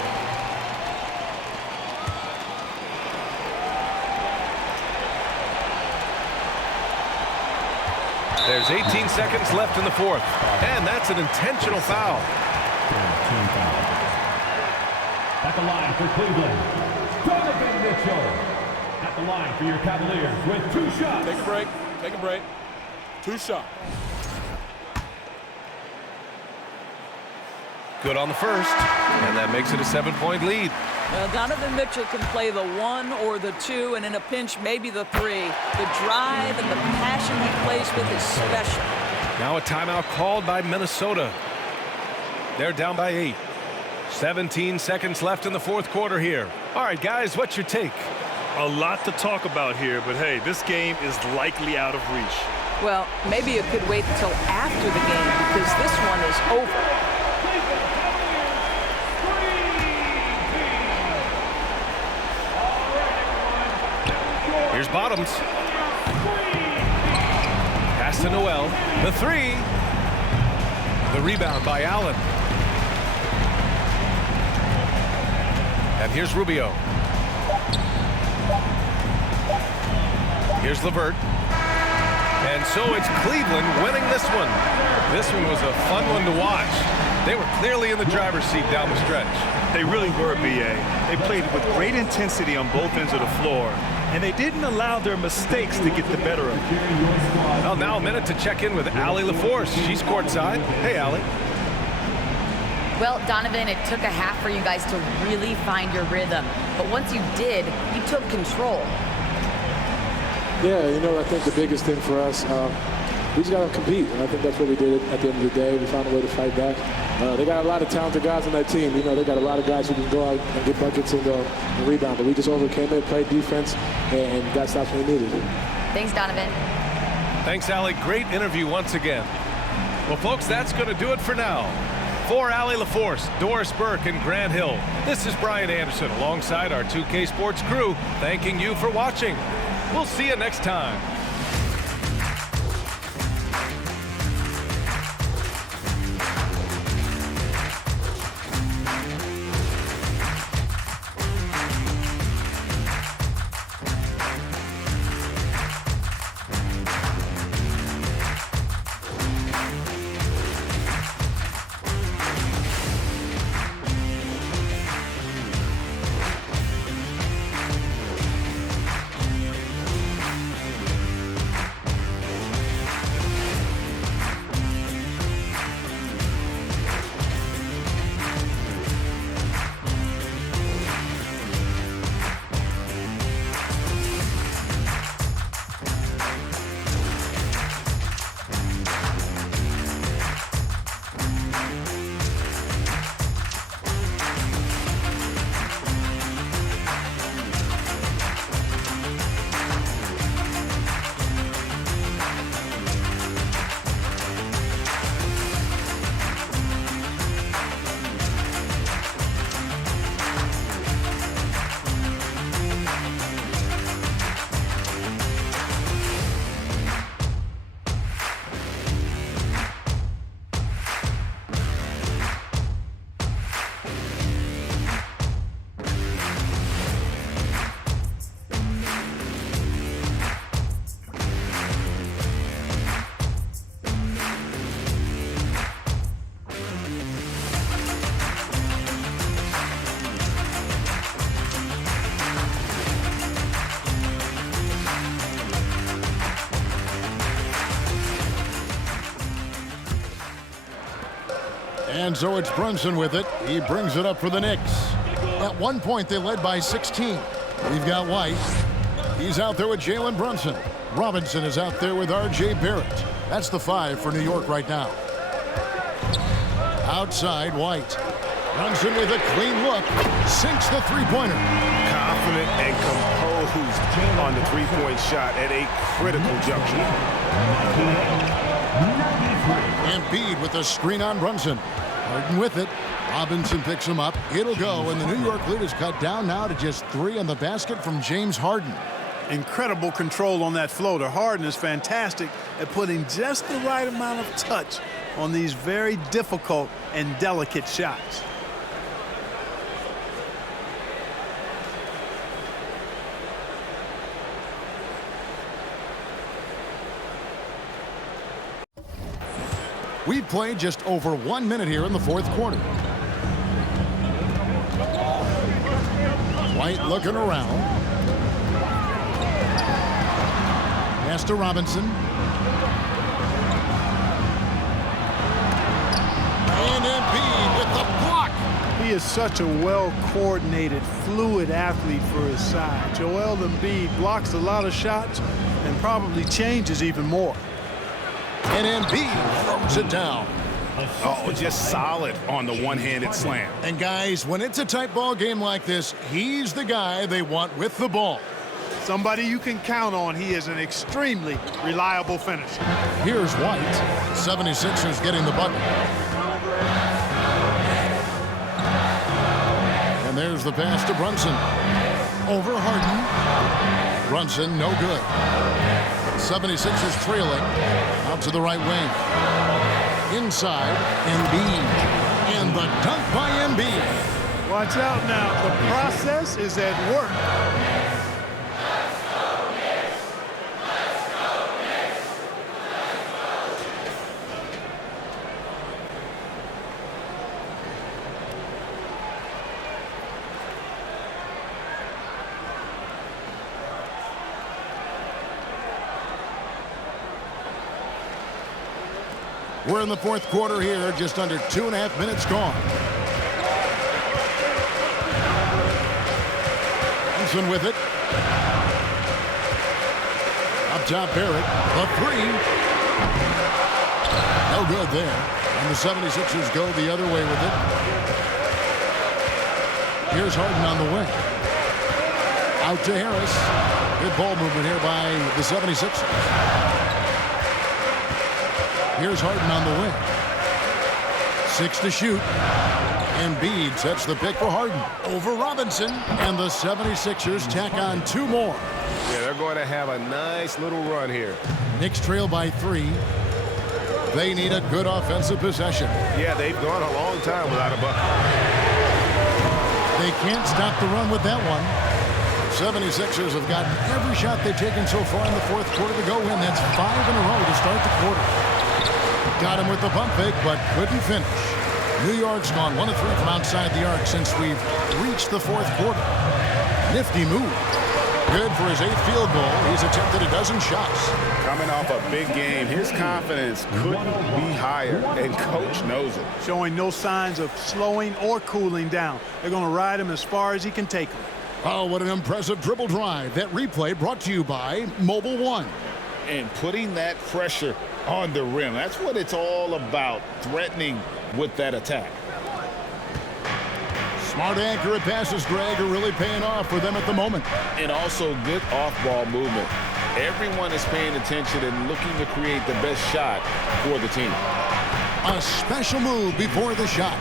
There's 18 seconds left in the fourth, and that's an intentional foul. Team foul. At the line for Cleveland, Donovan Mitchell. At the line for your Cavaliers with 2 shots. Take a break. Take a break. 2 shots. Good on the first, and that makes it a 7-point lead. Donovan Mitchell can play the 1 or the 2, and in a pinch, maybe the 3. The drive and the passion he plays with is special. Now a timeout called by Minnesota. They're down by 8. 17 seconds left in the fourth quarter here. All right, guys, what's your take? A lot to talk about here, but hey, this game is likely out of reach. Well, maybe it could wait until after the game because this one is over. Here's Bottoms. Pass to Noel. The 3. The rebound by Allen. And here's Rubio. Here's LeVert. And so it's Cleveland winning this one. This one was a fun one to watch. They were clearly in the driver's seat down the stretch. They really were, B.A. They played with great intensity on both ends of the floor, and they didn't allow their mistakes to get the better of them. Well, now a minute to check in with Allie LaForce. She's courtside. Hey, Allie. Well, Donovan, it took a half for you guys to really find your rhythm. But once you did, you took control. Yeah, you know, I think the biggest thing for us, we just got to compete. And I think that's what we did at the end of the day. We found a way to fight back. They got a lot of talented guys on that team. You know, they got a lot of guys who can go out and get buckets and rebound. But we just overcame it, played defense, and got stops when we needed it. Thanks, Donovan. Thanks, Allie. Great interview once again. Well, folks, that's going to do it for now. For Allie LaForce, Doris Burke, and Grant Hill, this is Brian Anderson alongside our 2K Sports crew, thanking you for watching. We'll see you next time. And so it's Brunson with it. He brings it up for the Knicks. At one point, they led by 16. We've got White. He's out there with Jalen Brunson. Robinson is out there with R.J. Barrett. That's the 5 for New York right now. Outside, White. Brunson with a clean look. Sinks the three-pointer. Confident and composed on the three-point shot at a critical juncture. Embiid with the screen on Brunson. Harden with it. Robinson picks him up. It'll go, and the New York lead is cut down now to just 3 on the basket from James Harden. Incredible control on that floater. Harden is fantastic at putting just the right amount of touch on these very difficult and delicate shots. We've played just over 1 minute here in the fourth quarter. White looking around. Pass to Robinson. And Embiid with the block. He is such a well-coordinated, fluid athlete for his size. Joel Embiid blocks a lot of shots and probably changes even more. And Embiid throws it down. Oh, just solid on the one-handed slam. And guys, when it's a tight ball game like this, he's the guy they want with the ball. Somebody you can count on. He is an extremely reliable finisher. Here's White. 76ers getting the bucket. And there's the pass to Brunson. Over Harden. Brunson, no good. 76ers trailing. Out to the right wing. Inside, Embiid. And the dunk by Embiid. Watch out now. The process is at work. We're in the fourth quarter here, just under 2.5 minutes gone. Brunson with it. Up top, Barrett. The 3. No good there. And the 76ers go the other way with it. Here's Harden on the wing. Out to Harris. Good ball movement here by the 76ers. Here's Harden on the wing. 6 to shoot. Embiid sets the pick for Harden. Over Robinson. And the 76ers tack on 2 more. Yeah, they're going to have a nice little run here. Knicks trail by 3. They need a good offensive possession. Yeah, they've gone a long time without a bucket. They can't stop the run with that one. 76ers have gotten every shot they've taken so far in the fourth quarter to go in. That's 5 in a row to start the quarter. Got him with the pump fake, but couldn't finish. New York's gone 1 of 3 from outside the arc since we've reached the fourth quarter. Nifty move. Good for his 8th field goal. He's attempted a dozen shots. Coming off a big game, his confidence couldn't be higher, and coach knows it. Showing no signs of slowing or cooling down. They're going to ride him as far as he can take him. Oh, what an impressive dribble drive. That replay brought to you by Mobile One. And putting that pressure on the rim. That's what it's all about, threatening with that attack. Smart, accurate passes, Greg, are really paying off for them at the moment. And also good off-ball movement. Everyone is paying attention and looking to create the best shot for the team. A special move before the shot.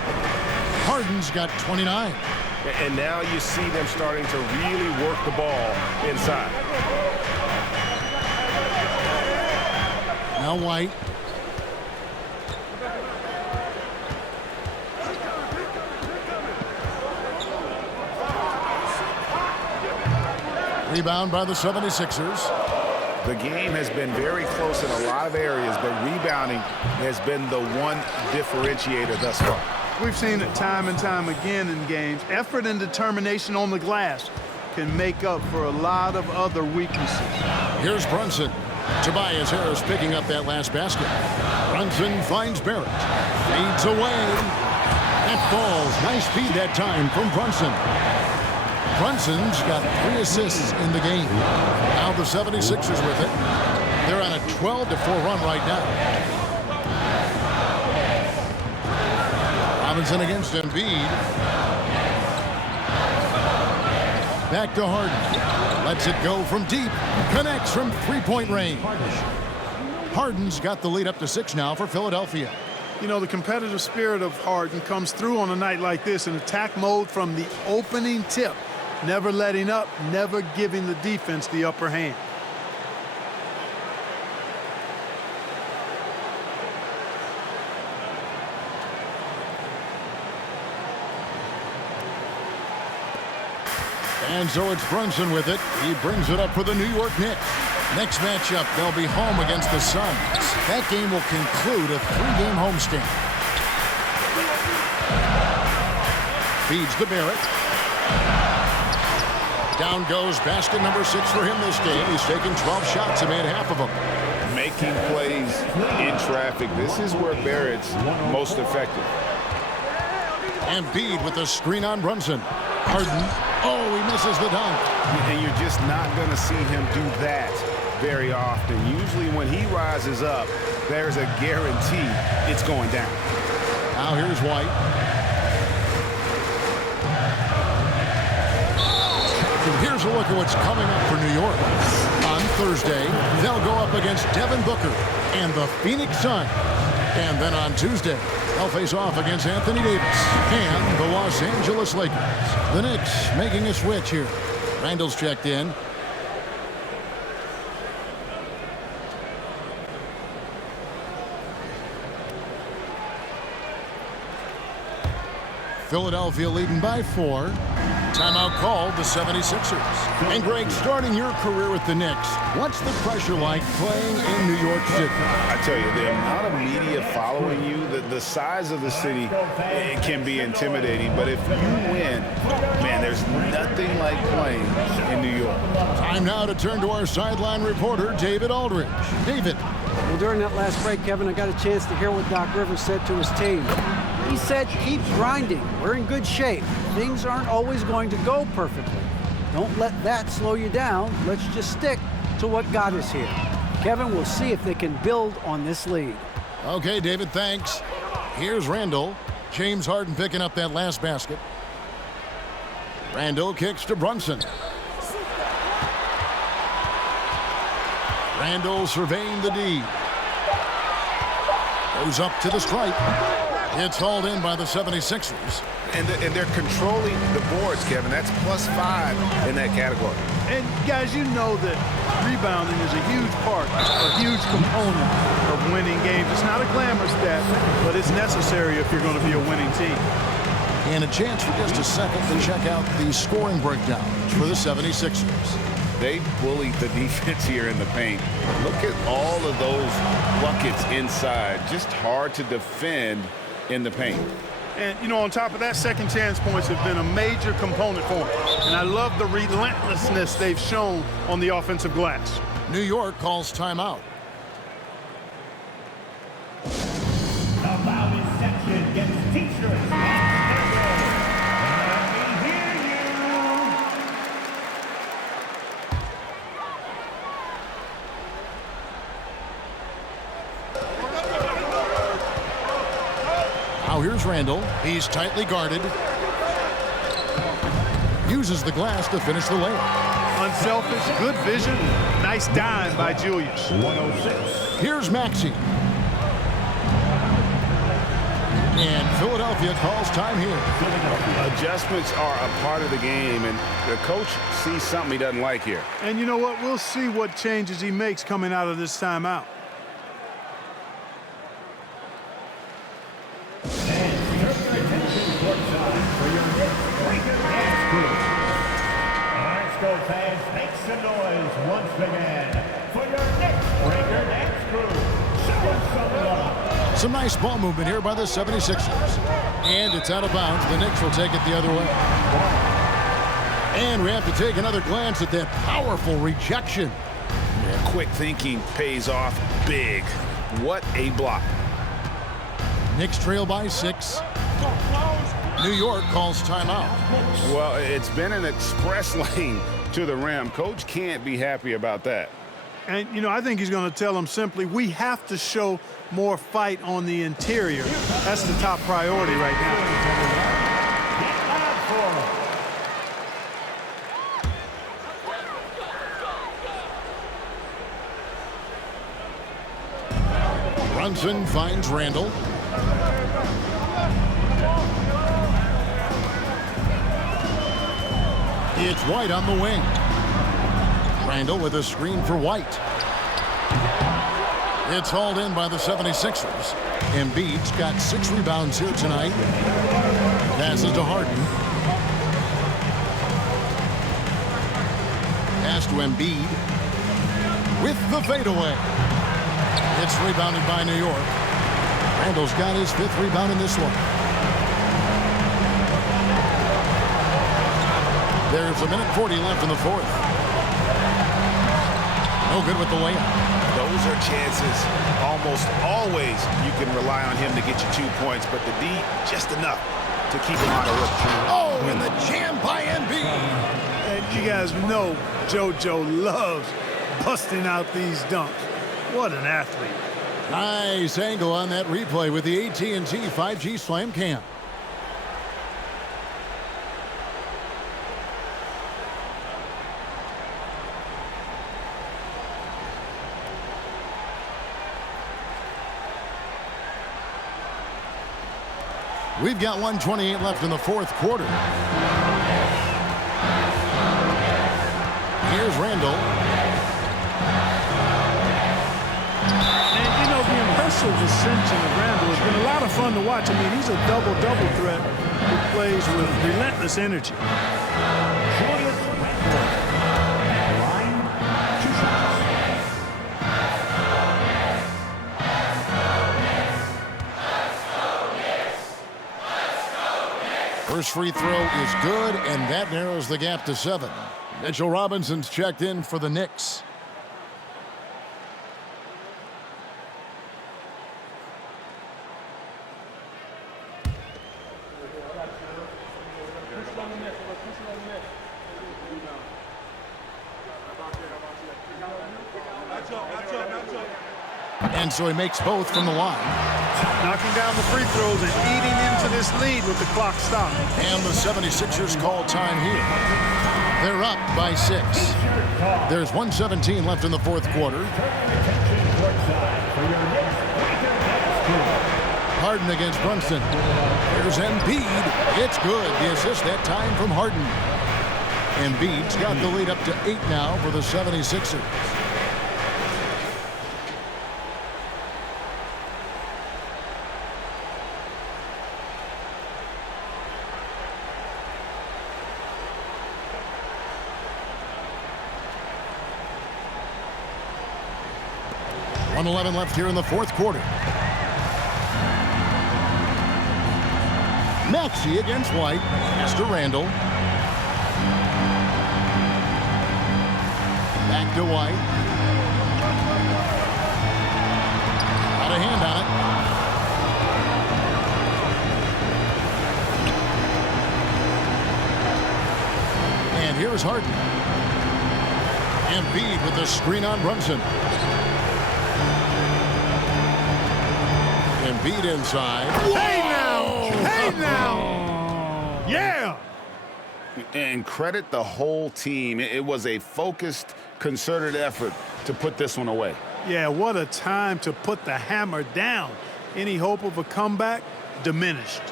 Harden's got 29. And now you see them starting to really work the ball inside. Now White. Rebound by the 76ers. The game has been very close in a lot of areas, but rebounding has been the one differentiator thus far. We've seen it time and time again in games. Effort and determination on the glass can make up for a lot of other weaknesses. Here's Brunson. Tobias Harris picking up that last basket. Brunson finds Barrett. Fades away. That falls. Nice feed that time from Brunson. Brunson's got 3 assists in the game. Now the 76ers with it. They're on a 12-4 run right now. Robinson against Embiid. Back to Harden. Lets it go from deep. Connects from three-point range. Harden's got the lead up to 6 now for Philadelphia. You know, the competitive spirit of Harden comes through on a night like this in attack mode from the opening tip. Never letting up, never giving the defense the upper hand. And so it's Brunson with it. He brings it up for the New York Knicks. Next matchup, they'll be home against the Suns. That game will conclude a 3-game homestand. Feeds to Barrett. Down goes basket number 6 for him this game. He's taken 12 shots and made half of them. Making plays in traffic. This is where Barrett's most effective. Embiid with the screen on Brunson. Harden. Oh, he misses the dunk. And you're just not going to see him do that very often. Usually when he rises up, there's a guarantee it's going down. Now here's White. And here's a look at what's coming up for New York. On Thursday, they'll go up against Devin Booker and the Phoenix Suns. And then on Tuesday, they'll face off against Anthony Davis and the Los Angeles Lakers. The Knicks making a switch here. Randall's checked in. Philadelphia leading by 4. Timeout called the 76ers. And Greg, starting your career with the Knicks, what's the pressure like playing in New York City? I tell you, the amount of media following you, the size of the city, it can be intimidating. But if you win, man, there's nothing like playing in New York. Time now to turn to our sideline reporter, David Aldridge. David. Well, during that last break, Kevin, I got a chance to hear what Doc Rivers said to his team. He said, keep grinding. We're in good shape. Things aren't always going to go perfectly. Don't let that slow you down. Let's just stick to what got us here. Kevin, we'll see if they can build on this lead. Okay, David, thanks. Here's Randall. James Harden picking up that last basket. Randall kicks to Brunson. Randall surveying the D. Goes up to the stripe. It's hauled in by the 76ers. And they're controlling the boards, Kevin. That's +5 in that category. And guys, you know that rebounding is a huge part, a huge component of winning games. It's not a glamour stat, but it's necessary if you're going to be a winning team. And a chance for just a second to check out the scoring breakdowns for the 76ers. They bullied the defense here in the paint. Look at all of those buckets inside. Just hard to defend in the paint. And, you know, on top of that, second chance points have been a major component for them. And I love the relentlessness they've shown on the offensive glass. New York calls timeout. About his section gets T-shirts. Let me hear you. Now here's Randall. He's tightly guarded. Uses the glass to finish the layup. Unselfish, good vision. Nice dime by Julius. 106. Here's Maxey. And Philadelphia calls time here. Adjustments are a part of the game, and the coach sees something he doesn't like here. And you know what? We'll see what changes he makes coming out of this timeout. Go fans, make some noise once again for your Knicks breaker dance crew. Show us some love. Some nice ball movement here by the 76ers. And it's out of bounds. The Knicks will take it the other way. And we have to take another glance at that powerful rejection. Yeah, quick thinking pays off big. What a block. Knicks trail by 6. New York calls timeout. Well, it's been an express lane to the rim. Coach can't be happy about that. And, you know, I think he's going to tell them simply, we have to show more fight on the interior. That's the top priority right now. Brunson finds Randall. It's White on the wing. Randall with a screen for White. It's hauled in by the 76ers. Embiid's got 6 rebounds here tonight. Passes to Harden. Pass to Embiid. With the fadeaway. It's rebounded by New York. Randall's got his 5th rebound in this one. There's a minute 40 left in the 4th. No good with the layup. Those are chances. Almost always you can rely on him to get you 2 points, but the D, just enough to keep him out of work. Oh, and the jam by Embiid. And you guys know JoJo loves busting out these dunks. What an athlete. Nice angle on that replay with the AT&T 5G Slam Cam. We've got 1:28 left in the 4th quarter. Here's Randall. And, you know, the impressive ascension of Randall has been a lot of fun to watch. I mean, he's a double-double threat who plays with relentless energy. Julius Randle. Line, 2 shots. First free throw is good, and that narrows the gap to 7. Mitchell Robinson's checked in for the Knicks. And so he makes both from the line. Knocking down the free throws and eating into this lead with the clock stopped. And the 76ers call time here. They're up by 6. There's 1:17 left in the 4th quarter. Harden against Brunson. Here's Embiid. It's good. The assist that time from Harden. Embiid's got the lead up to 8 now for the 76ers. .11 left here in the 4th quarter. Maxey against White. Pass to Randall. Back to White. Got a hand on it. And here's Harden. Embiid with the screen on Brunson. Embiid inside. Hey now! Hey now! Yeah! And credit the whole team. It was a focused, concerted effort to put this one away. Yeah, what a time to put the hammer down. Any hope of a comeback? Diminished.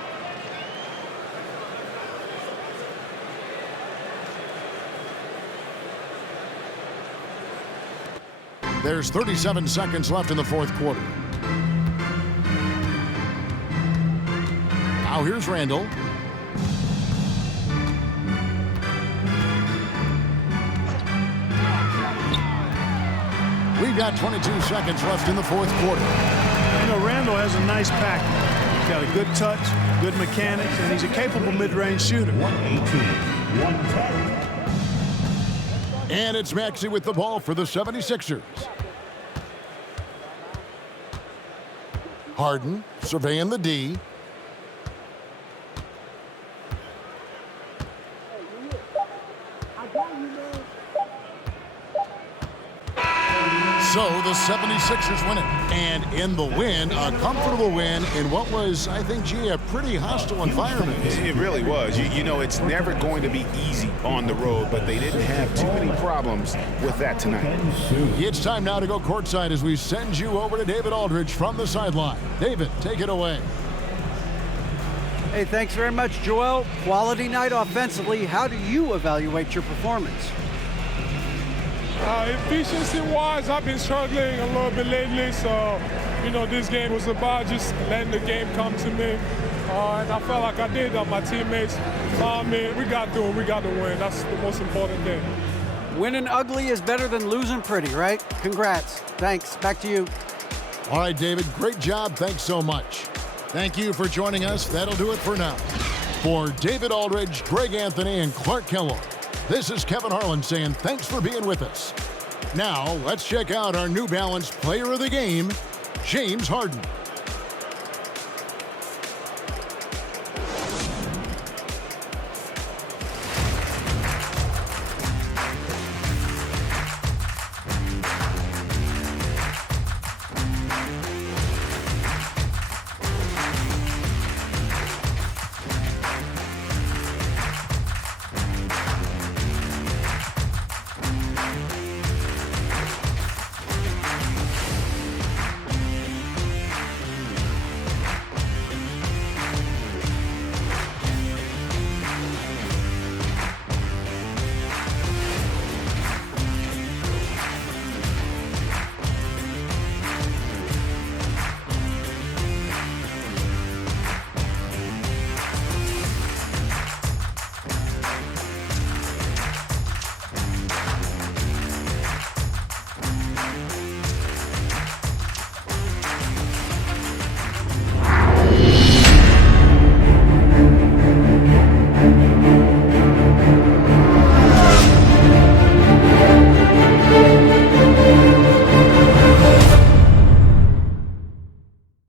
There's 37 seconds left in the 4th quarter. Now here's Randall. We've got 22 seconds left in the 4th quarter. You know, Randall has a nice package. He's got a good touch, good mechanics, and he's a capable mid-range shooter. 118, 110. And it's Maxey with the ball for the 76ers. Harden surveying the D. So the 76ers win it. And in the win, a comfortable win in what was, I think, G, a pretty hostile environment. It really was. You know, it's never going to be easy on the road, but they didn't have too many problems with that tonight. It's time now to go courtside as we send you over to David Aldridge from the sideline. David, take it away. Hey, thanks very much, Joel. Quality night offensively. How do you evaluate your performance? Efficiency-wise, I've been struggling a little bit lately, so, you know, this game was about just letting the game come to me. And I felt like I did. My teammates found me. We got through it. We got to win. That's the most important thing. Winning ugly is better than losing pretty, right? Congrats. Thanks. Back to you. All right, David, great job. Thanks so much. Thank you for joining us. That'll do it for now. For David Aldridge, Greg Anthony, and Clark Kellogg, this is Kevin Harlan saying thanks for being with us. Now, let's check out our New Balance Player of the Game, James Harden.